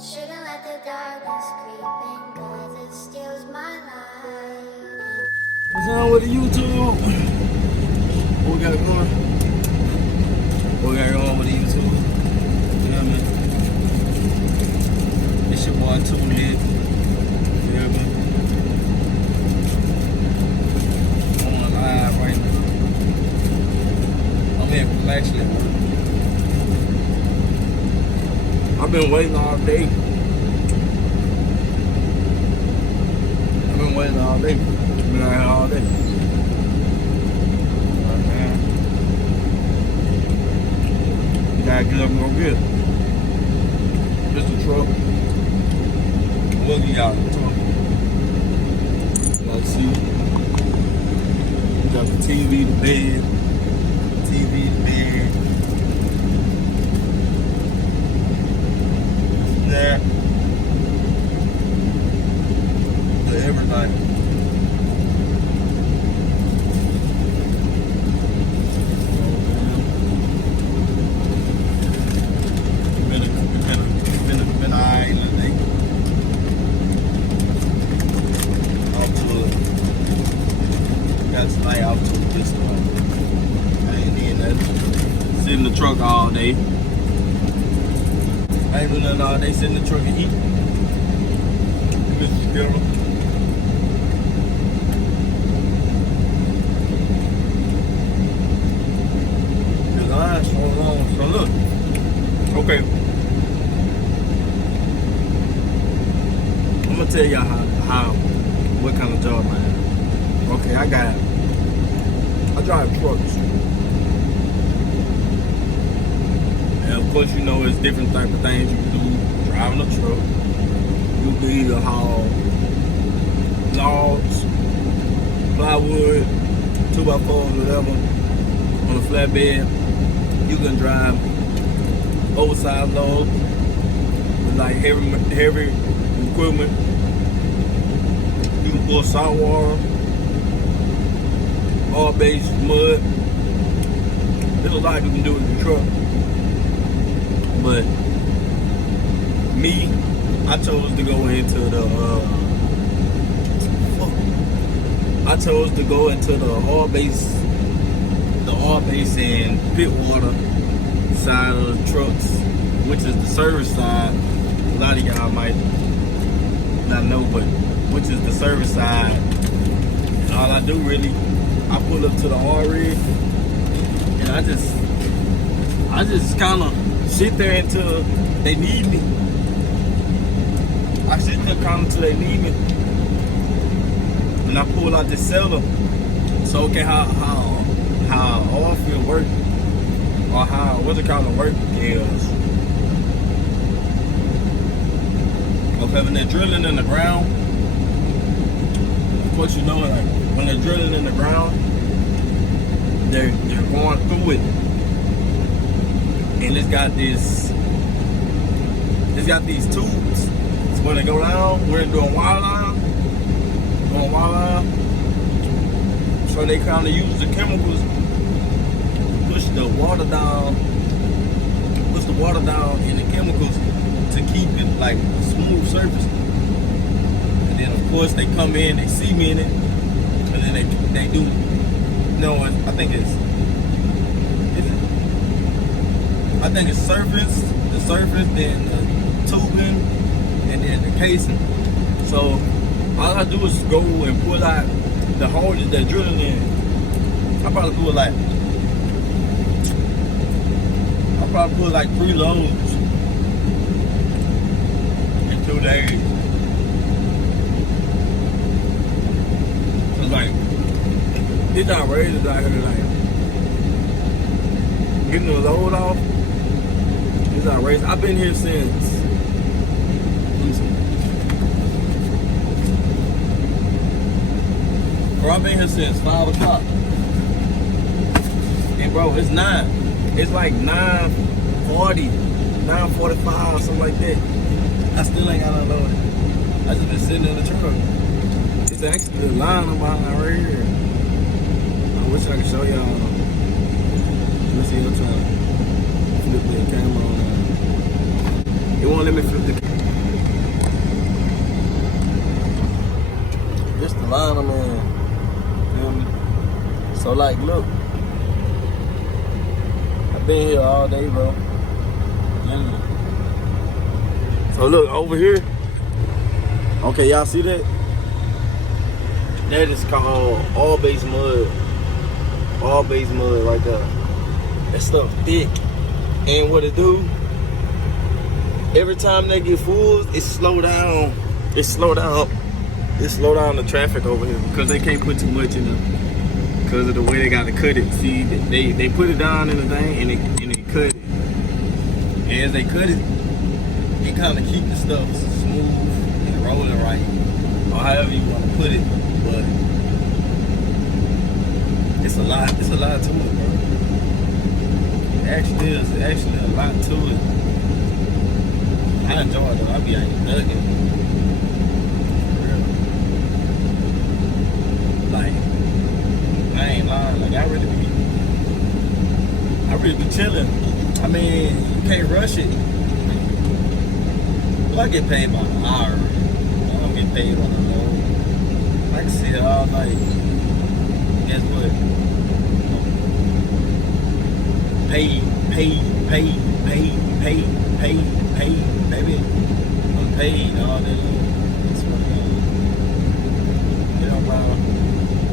Shouldn't let the darkness creep in, 'cause it steals my light. What's on with the YouTube? What we got going? What we got going with the YouTube? You know what I mean? It's your boy Too Lit. You know what I mean? I'm on live right now. I'm actually at work. I've been waiting all day. I've been waiting all day. Been out here all day. You gotta get up and go get it. This the truck. We'll get y'all the truck. Let's see. We got the TV, the bed. TV, the bed. That. The everything. Been alright today. Off to got tonight off to a good start. I ain't doing nothing. Sit in the truck all day. I ain't doing nothing all day. Sit in the truck and eat. Mrs. Girl. The line's so long. So look. Okay. I'm gonna tell y'all what kind of job I have. Okay, I drive trucks. And of course, you know, it's different type of things you can do driving a truck. You can either haul logs, plywood, 2x4s, whatever, on a flatbed. You can drive oversized loads with like heavy equipment. You can pull salt water, oil-based mud. There's a lot you can do with your truck. But me, I chose to go into the oil-based and pit water side of the trucks, which is the service side. A lot of y'all might not know, but which is the service side. And all I do really, I pull up to the oil rig and I just kind of sit there until they need me. I sit there kind of until they need me, and I pull out the cellar. So okay, how oil field work, or how what's it called work is. Okay, when they're drilling in the ground, of course you know, like when they're drilling in the ground, they're going through it, and it's got these tubes. So when they go down, we're doing wireline, so they kind of use the chemicals, push the water down in the chemicals to keep it like a smooth surface. And then of course they come in, they see me in it, and then they do. No, I think it's the surface, then the tubing, and then the casing. So all I do is go and pull out the hole that they're drilling in. I probably put like 3 loads in 2 days. So like, it's outrageous out here, like getting the load off. It's outrageous. I've been here since. Bro, I've been here since 5 o'clock. And bro, it's 9. It's like 9:40, 9:45, something like that. I still ain't got unloaded. I just been sitting in the truck. It's actually the line I'm behind right here. I wish I could show y'all. Let me see, I'm trying to flip that camera on. It won't let me flip the camera. line them in. Feel me? So like, look, I've been here all day, bro. Literally. So look over here. Okay, y'all see that? That is called all base mud. All base mud right there. That stuff thick. And what it do? Every time they get full, it slow down. It slow down the traffic over here because they can't put too much in it because of the way they got to cut it. See, they put it down in the thing and they cut it. And as they cut it, it kind of keep the stuff smooth and rolling right, or however you want to put it. But it's a lot to it, bro. It actually is. It's actually a lot to it. I enjoy it though. I be out here thugging. Like, I ain't lying. Like, I really be chilling. I mean, you can't rush it. Well, I get paid by an hour. I don't get paid on the load. I can sit here all night. Guess what? Paid, baby. I'm paid all day long. That's what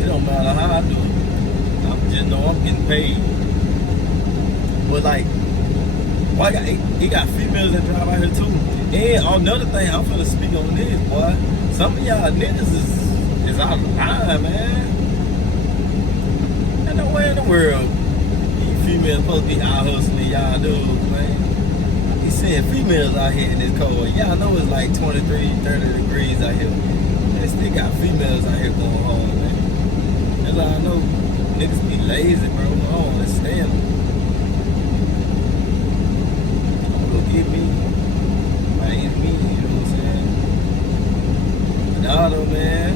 it don't matter how I do it. I just know I'm getting paid. But like, well, he got females that drive out here too. And another thing, I'm finna speak on this, boy. Some of y'all niggas is out of line, man. Ain't nowhere in the world these females supposed to be out hustling y'all dudes, man. He's seeing females out here in this cold. Y'all know it's like 23, 30 degrees out here. They still got females out here going home, man. That's all I know. Niggas be lazy, bro. I don't understand them. Get me, like it's me, you know what I'm saying? But no, man,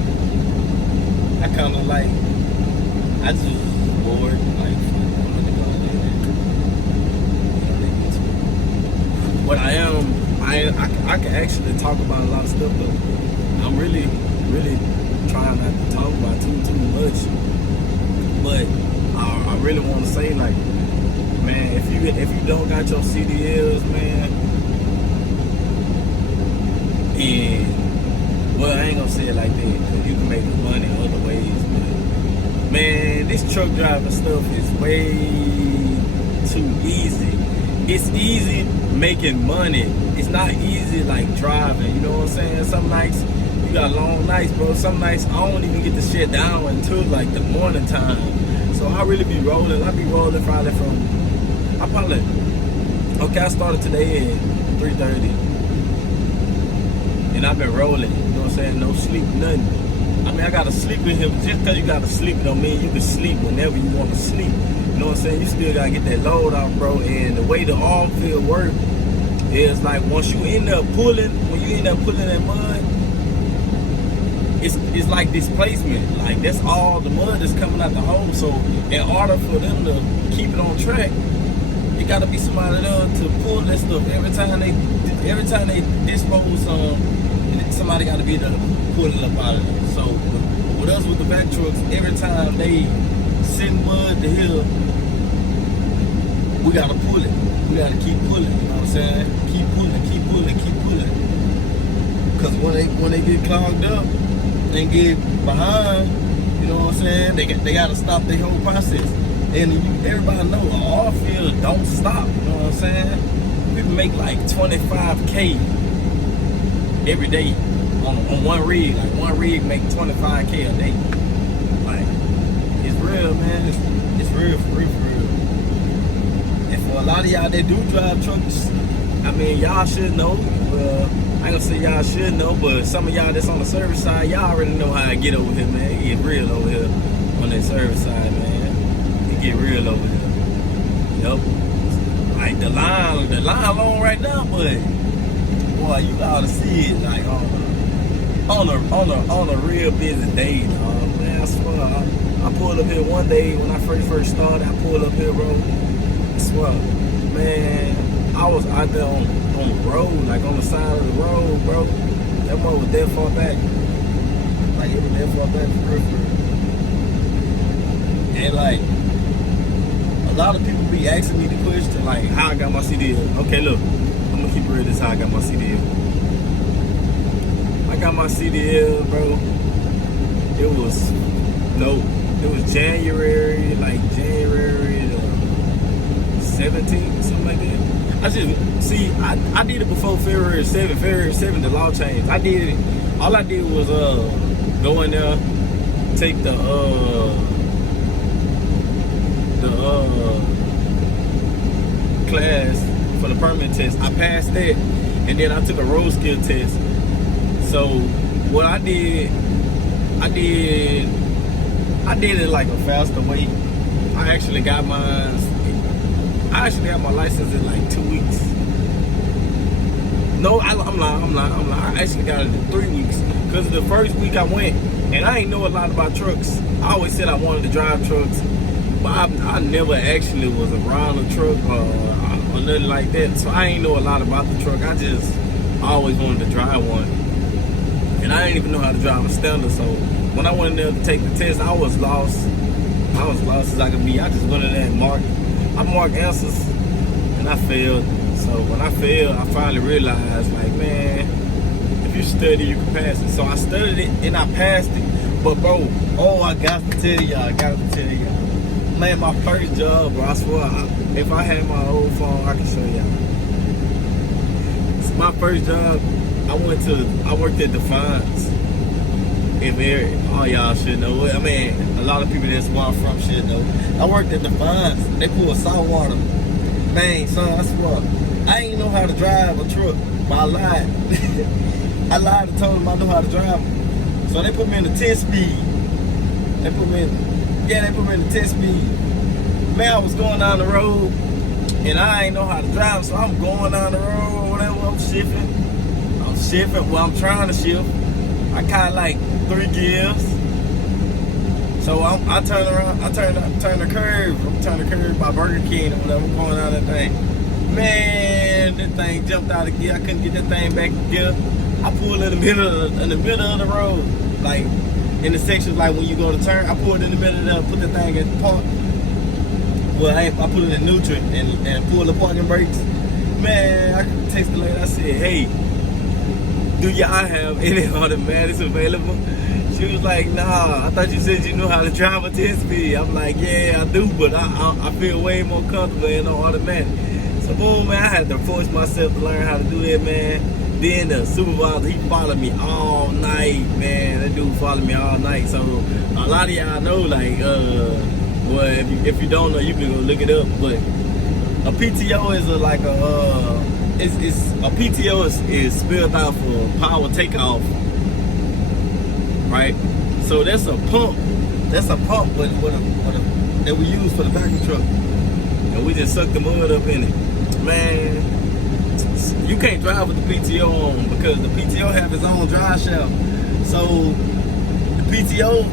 I kind of like, I just bored, like, but I can actually talk about a lot of stuff though. I'm really trying not to talk about too much, but I really want to say, like, man, if you don't got your CDLs, man, and well, I ain't gonna say it like that because you can make money other ways, but man, this truck driving stuff is way too easy. It's easy making money. It's not easy like driving. You know what I'm saying? Some nights you got long nights, bro. Some nights I don't even get the shit down until like the morning time. So I really be rolling. I be rolling probably from. I started today at 3:30, and I've been rolling, you know what I'm saying, no sleep, nothing. I mean, I gotta sleep in here, but just because you gotta sleep don't mean you can sleep whenever you want to sleep, you know what I'm saying, you still gotta get that load off, bro, and the way the arm field work is like, once you end up pulling, that mud, it's like displacement, like that's all the mud that's coming out the hole, so in order for them to keep it on track, it gotta be somebody there to pull that stuff. Every time they dispose somebody gotta be there to pull it up out of there. So with us with the back trucks, every time they send mud to here, we gotta pull it. We gotta keep pulling, you know what I'm saying? Keep pulling. Cause when they get clogged up and get behind, you know what I'm saying? They gotta stop their whole process. And everybody know an oil field don't stop, you know what I'm saying? People make like 25K every day on one rig. Like one rig make 25K a day. Like, it's real, man. It's real, for real. And for a lot of y'all that do drive trucks, I mean, y'all should know. Well, I ain't gonna say y'all should know, but some of y'all that's on the service side, y'all already know how I get over here, man. It get real over here on that service side, man. Get real over here. Yep. Like the line long right now, but boy, you gotta see it like on a real busy day, dog. Man, I swear, I pulled up here one day when I first started. I pulled up here, bro. I swear, man, I was out there on the road, like on the side of the road, bro. That one was that far back. Like it was that far back for real. And like a lot of people be asking me the question like how I got my CDL. Okay, look, I'm gonna keep it real. This is how I got my CDL. I got my CDL, bro. It was January the 17th, something like that. I did it before February 7th. February 7th, the law changed. All I did was go in there, take the class for the permit test. I passed that, and then I took a road skill test. So what I did it like a faster way. I actually got my license in like 2 weeks. No, I'm lying. I actually got it in 3 weeks. Because the first week I went, and I ain't know a lot about trucks. I always said I wanted to drive trucks, but I never actually was around a truck or nothing like that. So I ain't know a lot about the truck. I always wanted to drive one. And I didn't even know how to drive a Standard. So when I went in there to take the test, I was lost. I was lost as I could be. I just went in there and marked answers, and I failed. So when I failed, I finally realized, like, man, if you study, you can pass it. So I studied it and I passed it. But bro, I got to tell y'all, man, my first job, bro, I swear, if I had my old phone, I can show y'all. So my first job, I worked at Defiance. All y'all should know. I mean, a lot of people that's where I'm from should know. I worked at Defiance. They pulled saltwater. Man, son, I swear, I ain't know how to drive a truck, but I lied. I lied and told them I know how to drive them. So they put me in the 10-speed. They put me in the 10-speed. Man, I was going down the road, and I ain't know how to drive, so I'm going down the road or whatever. I'm shifting. Well, I'm trying to shift. I got like 3 gears. So I turn around, I turn the curve. I'm turning the curve by Burger King or whatever. I'm going down that thing. Man, that thing jumped out of gear. I couldn't get that thing back in gear. I pulled in the middle of the road, like in the sections like when you go to turn. I pulled in the middle of there, put the thing in park. Well, I put it in neutral and pulled the parking brakes. Man, I texted the lady. I said, "Hey, do y'all have any automatics available?" She was like, "Nah, I thought you said you knew how to drive a 10-speed." I'm like, "Yeah, I do, but I feel way more comfortable in an automatic." So boom, man, I had to force myself to learn how to do that, man. Then the supervisor, he followed me all night, man. That dude followed me all night. So a lot of y'all know, like, well, if you don't know, you can go look it up. But a PTO is a PTO is spelled out for power takeoff, right? So that's a pump. That's a pump that we use for the vacuum truck, and we just suck the mud up in it. Man, you can't drive with the PTO on because the PTO have its own drive shaft. So the PTO,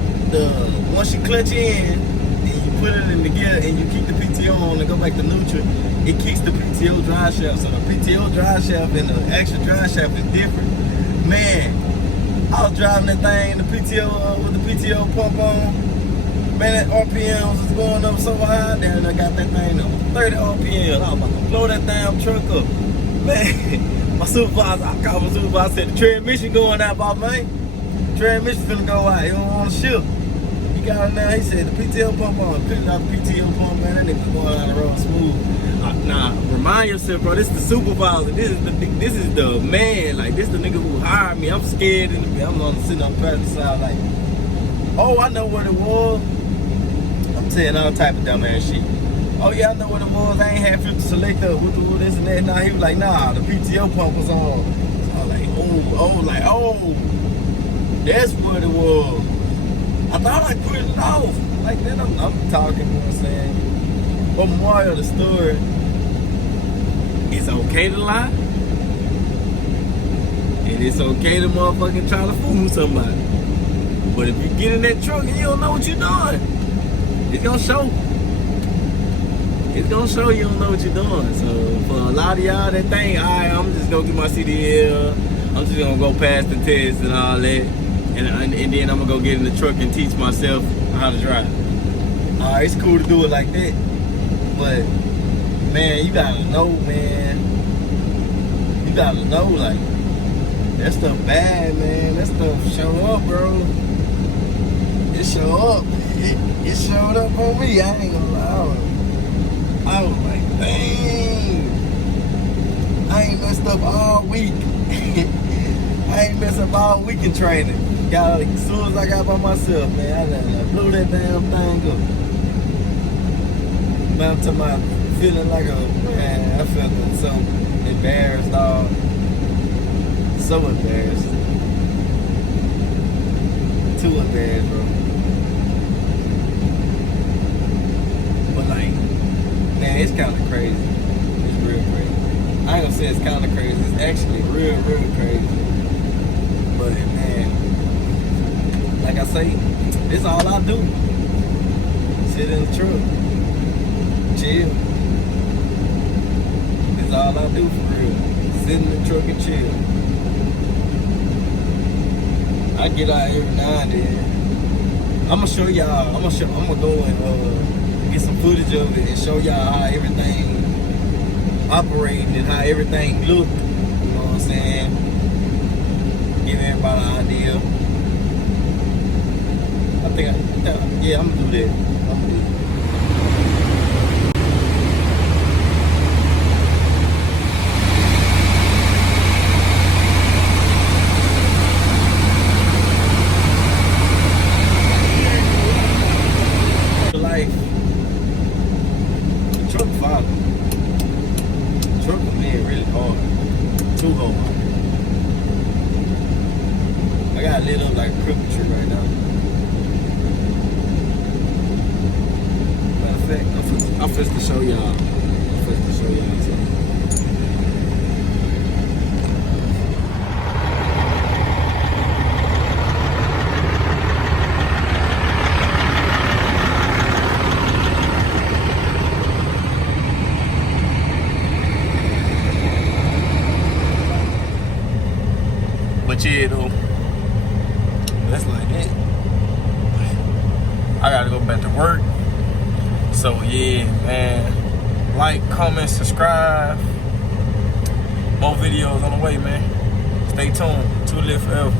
once you clutch in and you put it in the gear and you keep the PTO on and go back to neutral, it kicks the PTO drive shaft. So the PTO drive shaft and the actual drive shaft is different. Man, I was driving that thing, the PTO with the PTO pump on. Man, that RPM was going up so high, then I got that thing on 30 RPM. I was about to blow that damn truck up. Man, I called my supervisor, I said, "The transmission going out, boss, man. Transmission finna go out. You don't want to shift." He got in there, he said, "The PTO pump on." Putting out the PTO pump, man, that nigga was going down the road smooth. Nah, remind yourself, bro, this is the supervisor. This is the man. Like, this is the nigga who hired me. I'm scared. I'm sitting on the passenger side like, oh, I know what it was. I'm saying all type of dumb ass shit. Oh yeah, I know what it was. I ain't had 50 selector with this and that. Nah, he was like, nah, the PTO pump was on. So I was like, oh, that's what it was. I thought I put it off. Like then I'm talking, you know what I'm saying? But moral of the story, it's okay to lie. And it's okay to motherfucking try to fool somebody. But if you get in that truck and you don't know what you're doing, it's gonna show. It's gonna show you don't know what you're doing. So for a lot of y'all that think, alright, I'm just gonna get my CDL, I'm just gonna go past the test and all that, and then I'm gonna go get in the truck and teach myself how to drive. It's cool to do it like that, but man, you gotta know, man. You gotta know, like, that stuff bad, man. That stuff show up, bro. It show up. It showed up on me. I ain't gonna lie. I was like, dang. I ain't messed up all week. I ain't messed up all week in training. As soon as I got by myself, man, I blew that damn thing up. Man, I'm talking about feeling like man, I felt so embarrassed, dog. So embarrassed. Too embarrassed, bro. But like, man, it's kind of crazy. It's real crazy. I ain't gonna say it's kind of crazy. It's actually real crazy. But man, like I say, this all I do. Sit in the truck, chill. This all I do for real. Sit in the truck and chill. I get out every now and then. I'm gonna show y'all. I'm gonna go and get some footage of it and show y'all how everything operating and how everything look. You know what I'm saying? Give everybody an idea. Yeah, I'm gonna do that. Life, truck father. Truck was being really hard. Too hard. I got lit up like a cripple tree right now. Matter of fact, I'm supposed to show y'all. Something. But yeah, though, that's like it. I gotta go back to work. So yeah, man, like, comment, subscribe. More videos on the way, man. Stay tuned. Too Lit Forever.